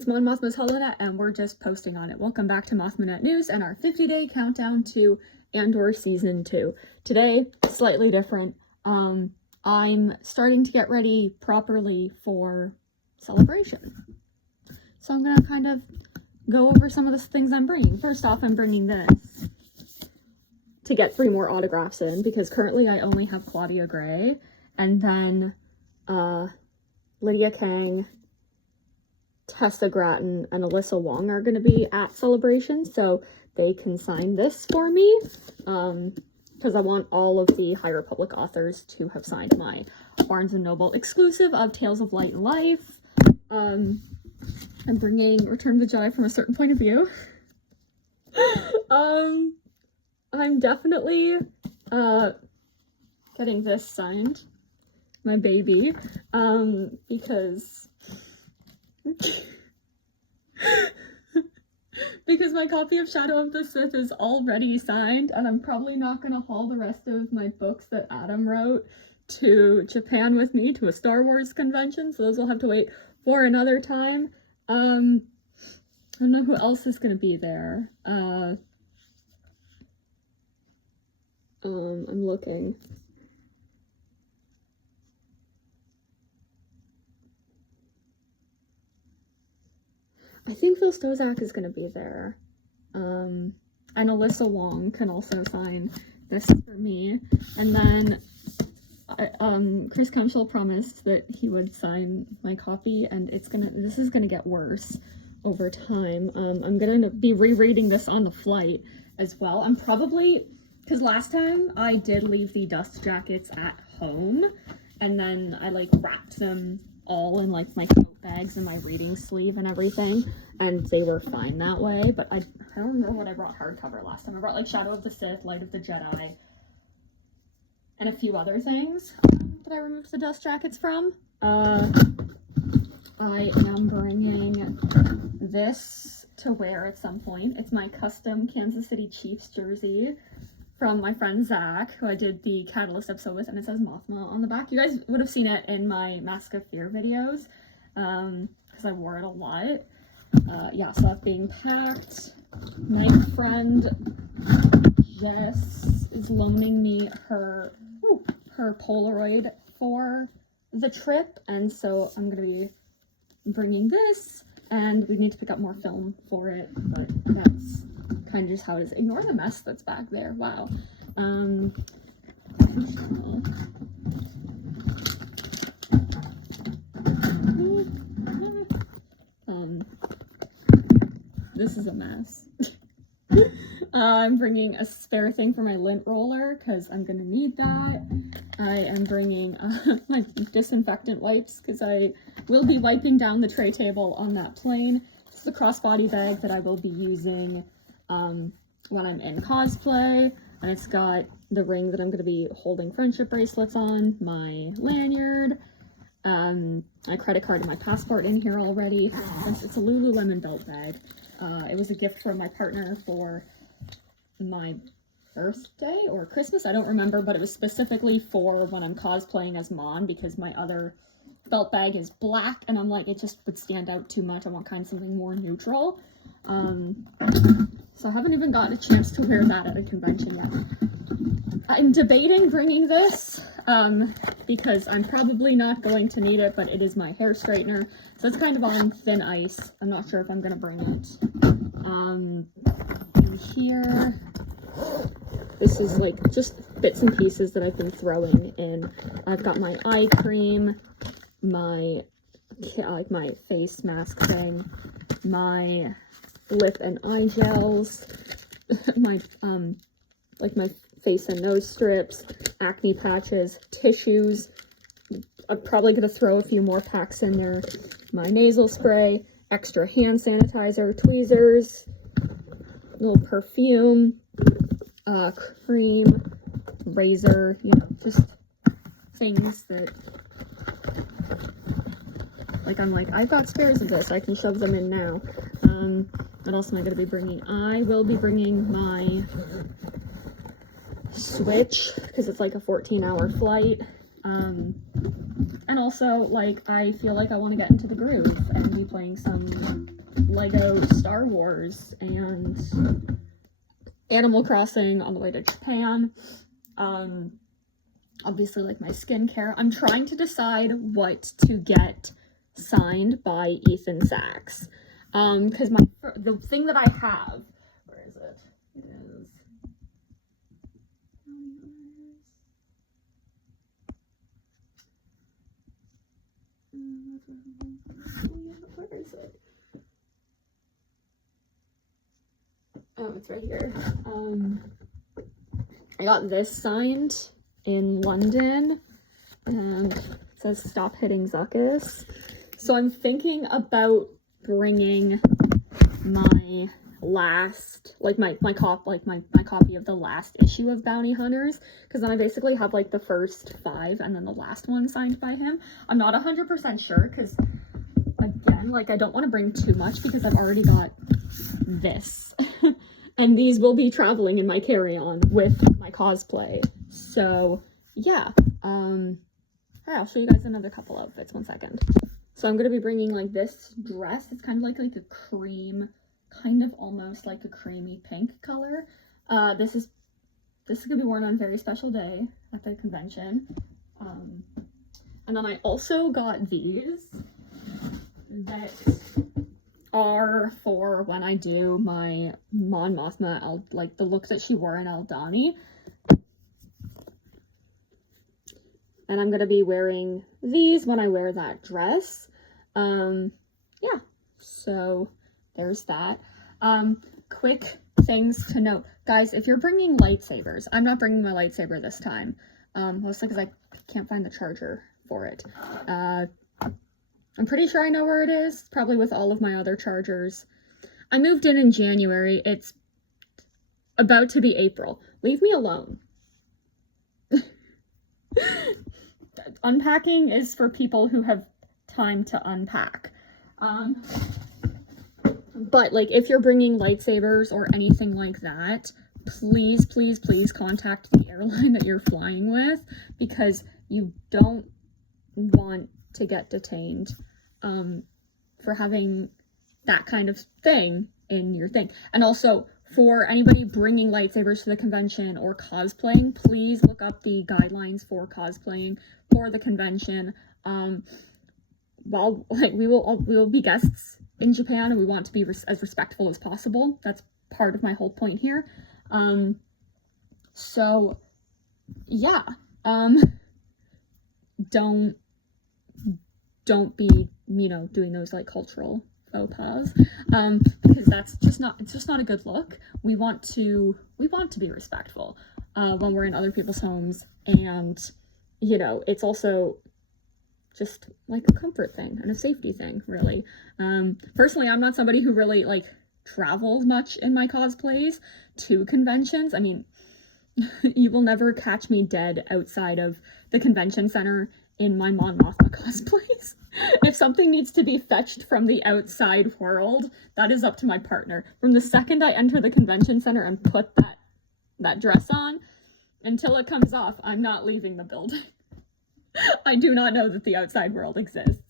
It's Mon Mothma's HoloNet, and we're just posting on it. Welcome back to Mothmanet News and our 50-day countdown to Andor Season 2. Today, slightly different. I'm starting to get ready properly for celebration. So I'm gonna kind of go over some of the things I'm bringing. First off, I'm bringing this to get 3 more autographs in, because currently I only have Claudia Gray, and then Lydia Kang, Tessa Gratton, and Alyssa Wong are going to be at Celebration, so they can sign this for me, because I want all of the High Republic authors to have signed my Barnes & Noble exclusive of Tales of Light and Life. I'm bringing Return of the Jedi from a Certain Point of View. I'm definitely getting this signed, my baby, because my copy of Shadow of the Sith is already signed, and I'm probably not going to haul the rest of my books that Adam wrote to Japan with me to a Star Wars convention, so those will have to wait for another time. I don't know who else is going to be there. I'm looking. I think Phil Stozak is going to be there. And Alyssa Wong can also sign this for me. And then Chris Kemschel promised that he would sign my copy, and this is gonna get worse over time. I'm gonna be rereading this on the flight as well. I'm probably, because last time I did leave the dust jackets at home, and then I wrapped them all in my coat bags and my reading sleeve and everything, and they were fine that way. But I don't remember what I brought hardcover last time. I brought Shadow of the Sith, Light of the Jedi, and a few other things that I removed the dust jackets from. I am bringing this to wear at some point. It's my custom Kansas City Chiefs jersey from my friend Zach, who I did the Catalyst episode with, and it says Mothma on the back. You guys would have seen it in my Mask of Fear videos, because I wore it a lot. Yeah, so that's being packed. My friend Jess is loaning me her Polaroid for the trip, and so I'm gonna be bringing this, and we need to pick up more film for it, but that's kind of just how it is. Ignore the mess that's back there. Wow. This is a mess. I'm bringing a spare thing for my lint roller, because I'm gonna need that. I am bringing my disinfectant wipes, because I will be wiping down the tray table on that plane. This is a crossbody bag that I will be using when I'm in cosplay, and it's got the ring that I'm going to be holding friendship bracelets on, my lanyard, my credit card and my passport in here already. It's a Lululemon belt bag. It was a gift from my partner for my birthday or Christmas, I don't remember, but it was specifically for when I'm cosplaying as Mon, because my other belt bag is black, and I'm like, it just would stand out too much. I want kind of something more neutral. So I haven't even gotten a chance to wear that at a convention yet. I'm debating bringing this, because I'm probably not going to need it, but it is my hair straightener, so it's kind of on thin ice. I'm not sure if I'm going to bring it. In here, this is just bits and pieces that I've been throwing in. I've got my eye cream, my face mask thing, my lip and eye gels, my my face and nose strips, acne patches, tissues. I'm probably gonna throw a few more packs in there. My nasal spray, extra hand sanitizer, tweezers, little perfume, cream, razor, just things that I've got spares of this, I can shove them in now. What else am I going to be bringing? I will be bringing my Switch, because it's like a 14-hour flight. And also, like, I feel like I want to get into the groove and be playing some Lego Star Wars and Animal Crossing on the way to Japan. Obviously, like, my skincare. I'm trying to decide what to get signed by Ethan Sachs. Because the thing that I have, where is it? It is... Where is it? Oh, it's right here. I got this signed in London, and it says "Stop hitting Zuckus." So I'm thinking about bringing my last, like my copy of the last issue of Bounty Hunters, because then I basically have like the first 5 and then the last one signed by him. I'm not 100% sure, because again, like, I don't want to bring too much because I've already got this. And these will be traveling in my carry-on with my cosplay. So yeah, alright, I'll show you guys another couple outfits. 1 second. So I'm gonna be bringing like this dress. It's kind of like a cream, kind of almost like a creamy pink color. This is gonna be worn on a very special day at the convention. And then I also got these that are for when I do my Mon Mothma, like the look that she wore in Aldani. And I'm gonna be wearing these when I wear that dress. Yeah, so there's that. Quick things to note. Guys, if you're bringing lightsabers, I'm not bringing my lightsaber this time. Mostly because I can't find the charger for it. I'm pretty sure I know where it is, probably with all of my other chargers. I moved in January. It's about to be April. Leave me alone. Unpacking is for people who have time to unpack. But like, if you're bringing lightsabers or anything like that, please, please, please contact the airline that you're flying with, because you don't want to get detained for having that kind of thing in your thing. And also, for anybody bringing lightsabers to the convention or cosplaying, please look up the guidelines for cosplaying for the convention. While like we will be guests in Japan, and we want to be as respectful as possible. That's part of my whole point here. So yeah, don't be, you know, doing those like cultural faux pas, because it's just not a good look. We want to be respectful when we're in other people's homes, and you know, it's also just like a comfort thing and a safety thing, really. Personally, I'm not somebody who really like travels much in my cosplays to conventions. I mean, you will never catch me dead outside of the convention center in my Mon Mothma cosplays. If something needs to be fetched from the outside world, that is up to my partner. From the second I enter the convention center and put that dress on, until it comes off, I'm not leaving the building. I do not know that the outside world exists.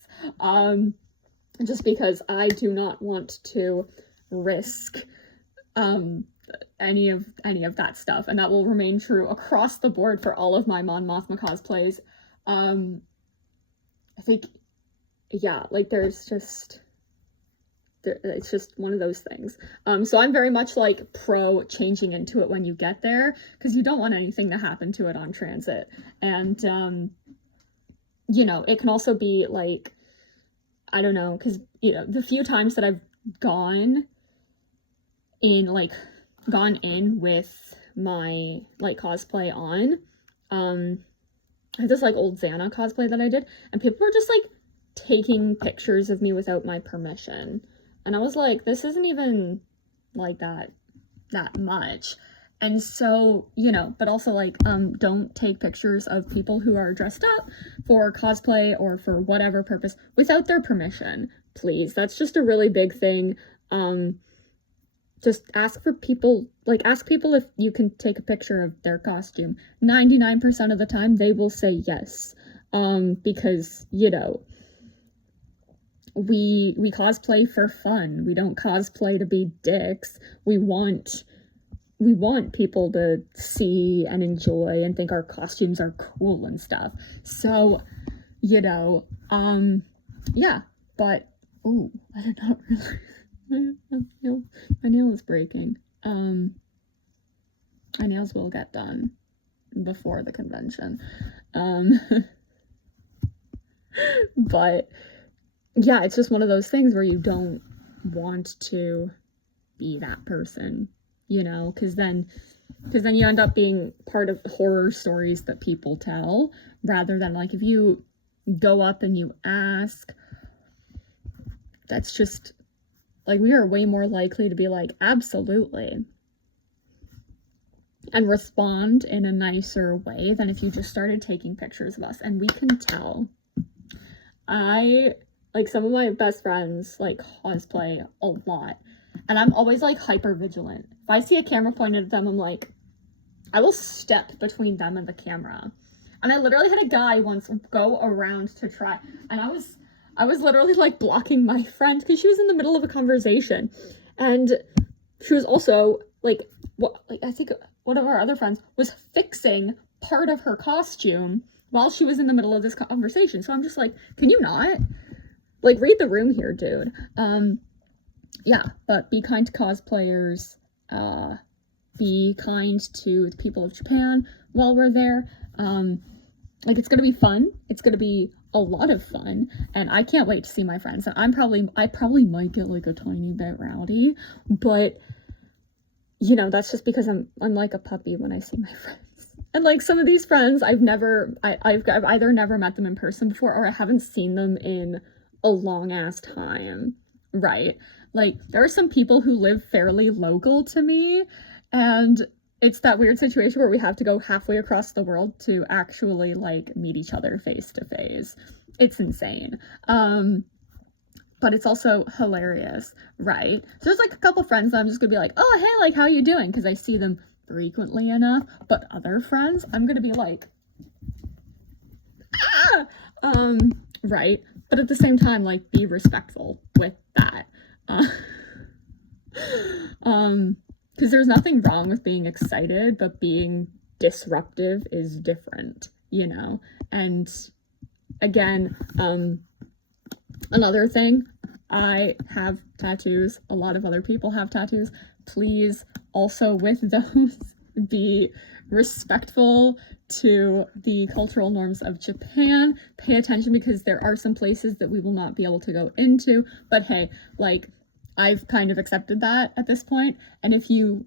Just because I do not want to risk any of that stuff, and that will remain true across the board for all of my Mon Mothma cosplays. I think, yeah, like it's just one of those things. So I'm very much like pro changing into it when you get there, because you don't want anything to happen to it on transit. And you know, it can also be like, I don't know, because, you know, the few times that I've gone in with my like cosplay on, I had this like old Xana cosplay that I did, and people were just like taking pictures of me without my permission, and I was like, this isn't even like that much. And so, you know, but also like, don't take pictures of people who are dressed up for cosplay or for whatever purpose without their permission, please. That's just a really big thing. Just ask people if you can take a picture of their costume. 99% of the time, they will say yes. because, you know, we cosplay for fun. We don't cosplay to be dicks. We want people to see and enjoy and think our costumes are cool and stuff. So, you know, yeah, but, ooh, I did not realize my nail is breaking. My nails will get done before the convention. But yeah, it's just one of those things where you don't want to be that person, you know, because then you end up being part of horror stories that people tell, rather than like if you go up and you ask, that's just like, we are way more likely to be like, absolutely, and respond in a nicer way than if you just started taking pictures of us. And we can tell. Like, some of my best friends, like, cosplay a lot. And I'm always, like, hyper vigilant. If I see a camera pointed at them, I'm like, I will step between them and the camera. And I literally had a guy once go around to try. And I was literally, like, blocking my friend because she was in the middle of a conversation. And she was also, like, I think one of our other friends was fixing part of her costume while she was in the middle of this conversation. So I'm just like, can you not? Like, read the room here, dude. Yeah, but be kind to cosplayers. Be kind to the people of Japan while we're there. Like, it's gonna be fun. It's gonna be a lot of fun, and I can't wait to see my friends. And I probably might get, like, a tiny bit rowdy, but, you know, that's just because I'm like a puppy when I see my friends. And, like, some of these friends, I've either never met them in person before, or I haven't seen them in a long-ass time, right? Like, there are some people who live fairly local to me, and it's that weird situation where we have to go halfway across the world to actually, like, meet each other face to face. It's insane. But it's also hilarious, right? So there's, like, a couple friends that I'm just gonna be like, oh, hey, like, how you doing? Because I see them frequently enough. But other friends, I'm gonna be like, ah! Right? But at the same time, like, be respectful with that. Because there's nothing wrong with being excited, but being disruptive is different, you know? And again, another thing, I have tattoos. A lot of other people have tattoos. Please, also with those, be respectful to the cultural norms of Japan. Pay attention, because there are some places that we will not be able to go into. But hey, like, I've kind of accepted that at this point. And if you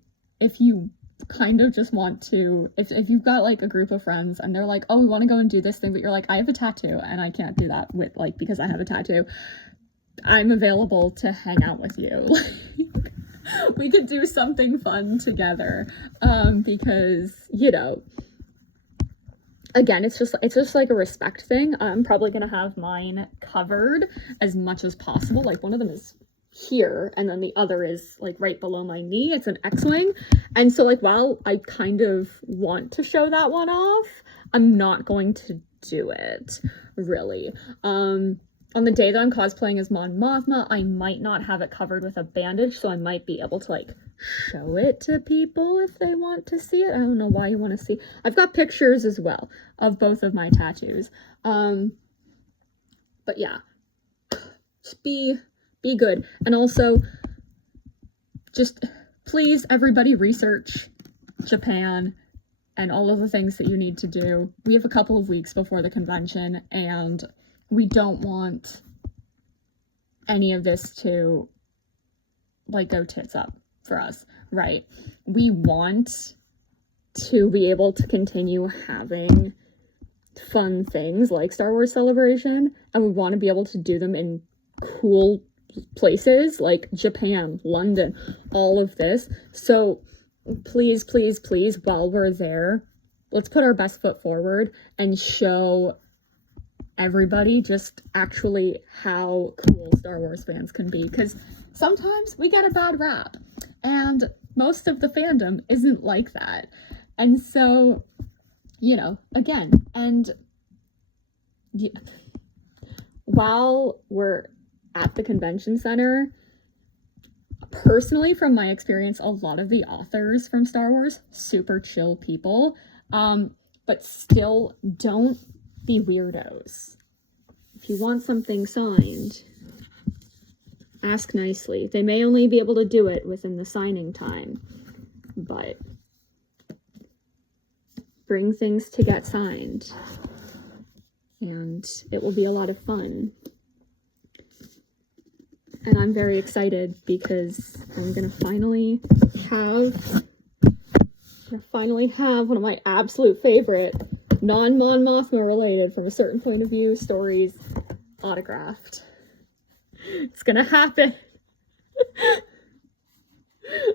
kind of just want to, if you've got, like, a group of friends and they're like, oh, we want to go and do this thing, but you're like, I have a tattoo and I can't do that with, like, because I have a tattoo, I'm available to hang out with you. We could do something fun together, because, you know, again, it's just like a respect thing. I'm probably gonna have mine covered as much as possible. Like, one of them is here, and then the other is, like, right below my knee. It's an X-wing, and so, like, while I kind of want to show that one off, I'm not going to do it, really. On the day that I'm cosplaying as Mon Mothma, I might not have it covered with a bandage, so I might be able to, like, show it to people if they want to see it. I don't know why you want to see. I've got pictures as well of both of my tattoos. But yeah, just be good. And also, just please, everybody, research Japan and all of the things that you need to do. We have a couple of weeks before the convention, and we don't want any of this to, like, go tits up for us, right? We want to be able to continue having fun things like Star Wars Celebration, and we want to be able to do them in cool places like Japan, London, all of this. So please, please, please, while we're there, let's put our best foot forward and show everybody just actually how cool Star Wars fans can be, because sometimes we get a bad rap, and most of the fandom isn't like that. And so, you know, again, and yeah, while we're at the convention center, personally, from my experience, a lot of the authors from Star Wars, super chill people, but still don't be weirdos. If you want something signed, ask nicely. They may only be able to do it within the signing time, but bring things to get signed, and it will be a lot of fun. And I'm very excited because I'm gonna finally have one of my absolute favorite, non-Mon Mothma related, from a certain point of view, stories autographed. It's gonna happen.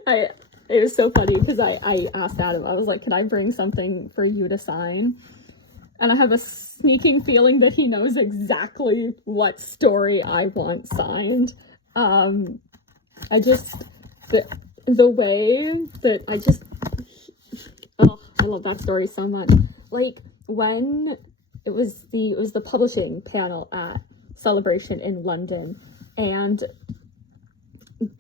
It was so funny because I asked Adam, I was like, can I bring something for you to sign? And I have a sneaking feeling that he knows exactly what story I want signed. I just, the way that I love that story so much. Like, when it was the publishing panel at Celebration in London, and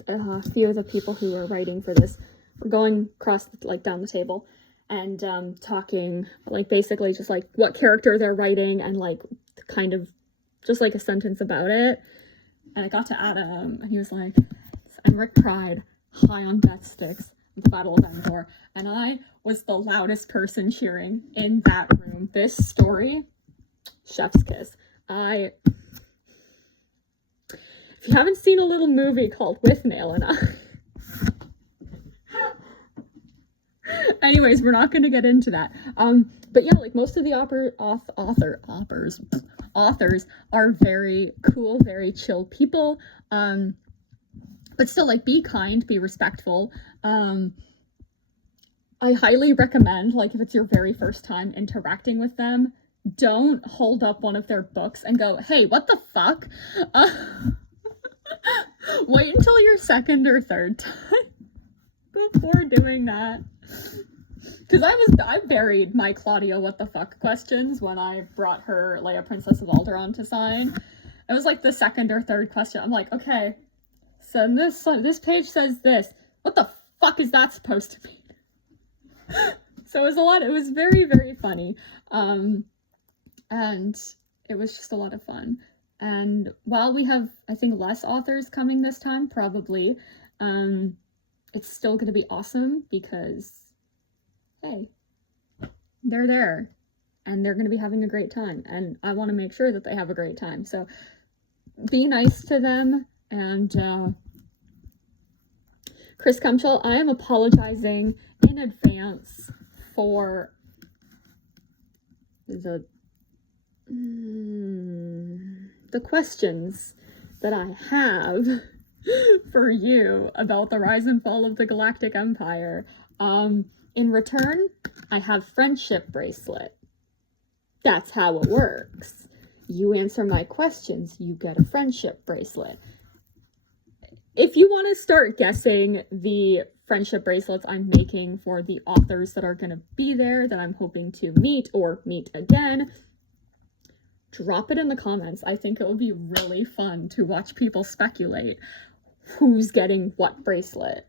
a few of the people who were writing for this were going across, like, down the table and talking, like, basically just like what character they're writing and like kind of just like a sentence about it. And I got to Adam, and he was like, and Rick Pride, high on death sticks, the Battle of Andor. And I was the loudest person cheering in that room. This story, chef's kiss. If you haven't seen a little movie called With Nail and I, anyways, we're not going to get into that. But yeah, like, most of the authors are very cool, very chill people. But still, like, be kind, be respectful. I highly recommend, like, if it's your very first time interacting with them, don't hold up one of their books and go, hey, what the fuck? Wait until your second or third time before doing that. Because I buried my Claudia what the fuck questions when I brought her Leia Princess of Alderaan to sign. It was like the second or third question. I'm like, okay, so this page says this. What the fuck is that supposed to mean? So it was very, very funny. And it was just a lot of fun. And while we have, I think, less authors coming this time, probably, it's still going to be awesome because, hey, they're there and they're going to be having a great time, and I want to make sure that they have a great time. So be nice to them. And Chris Cumshall, I am apologizing in advance for the questions that I have for you about the rise and fall of the Galactic Empire. In return, I have friendship bracelet. That's how it works. You answer my questions, you get a friendship bracelet. If you want to start guessing the friendship bracelets I'm making for the authors that are going to be there, that I'm hoping to meet or meet again, drop it in the comments. I think it will be really fun to watch people speculate who's getting what bracelet.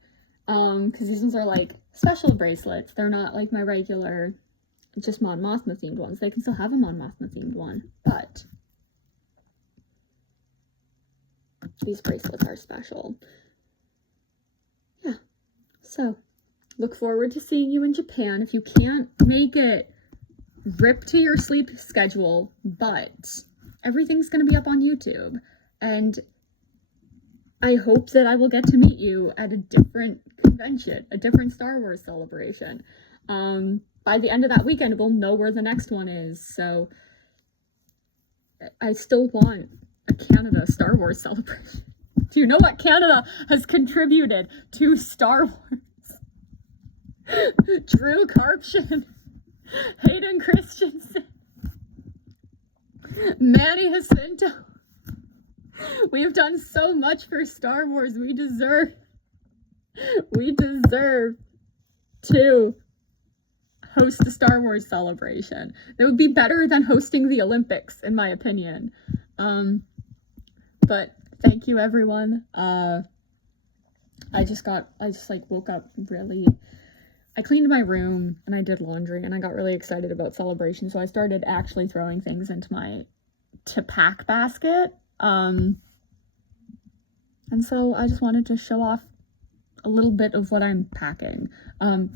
Because these ones are like special bracelets. They're not like my regular, just Mon Mothma themed ones. They can still have a Mon Mothma themed one, but these bracelets are special. Yeah, so look forward to seeing you in Japan. If you can't make it, rip to your sleep schedule, but everything's going to be up on YouTube, and I hope that I will get to meet you at a different convention, a different Star Wars celebration. By the end of that weekend, we'll know where the next one is, so I still want a Canada Star Wars celebration. Do you know what Canada has contributed to Star Wars? Drew Karpshin, Hayden Christensen, Manny Jacinto. We've done so much for Star Wars. We deserve to host a Star Wars celebration. It would be better than hosting the Olympics, in my opinion. But thank you, everyone. I just woke up really, I cleaned my room and I did laundry and I got really excited about celebration. So I started actually throwing things into my to pack basket. And so I just wanted to show off a little bit of what I'm packing.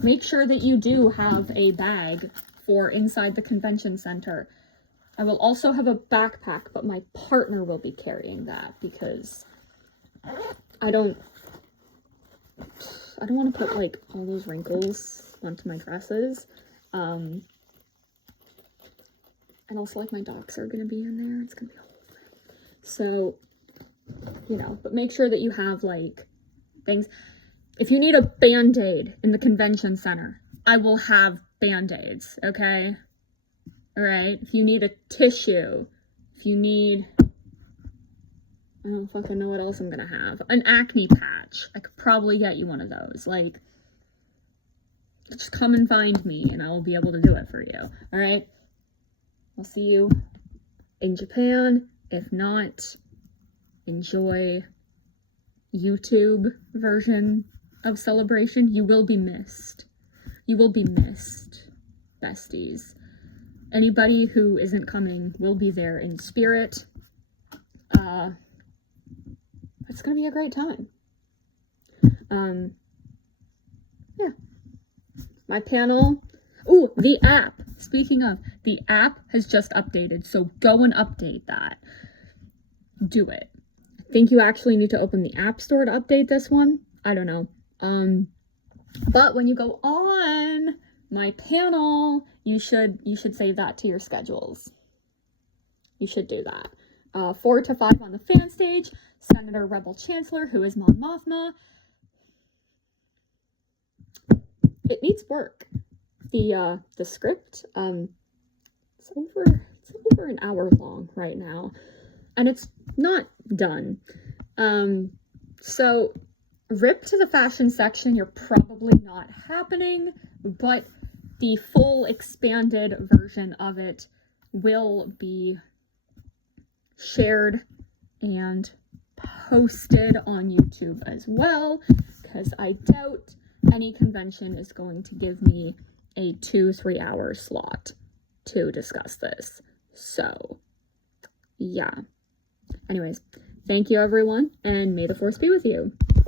Make sure that you do have a bag for inside the convention center. I will also have a backpack, but my partner will be carrying that because I don't want to put like all those wrinkles onto my dresses. And also like my docs are gonna be in there. It's gonna be a whole thing. So, you know, but make sure that you have like things. If you need a Band-Aid in the convention center, I will have Band-Aids, okay? All right? If you need a tissue, if you need, I don't fucking know what else I'm gonna have. An acne patch. I could probably get you one of those. Like, just come and find me and I will be able to do it for you. All right? I'll see you in Japan. If not, enjoy YouTube version of celebration. You will be missed. You will be missed, besties. Anybody who isn't coming will be there in spirit. It's gonna be a great time. Yeah. My panel. Ooh, the app. Speaking of, the app has just updated, so go and update that. Do it. I think you actually need to open the App Store to update this one. I don't know. But when you go on my panel, you should save that to your schedules. You should do that. 4 to 5 on the fan stage. Senator Rebel Chancellor, who is Mon Mothma. It needs work. The script, it's over an hour long right now, and it's not done. So rip to the fashion section, you're probably not happening, but the full expanded version of it will be shared and posted on YouTube as well, because I doubt any convention is going to give me a 2-3 hour slot to discuss this. So, yeah. Anyways, thank you everyone, and may the force be with you.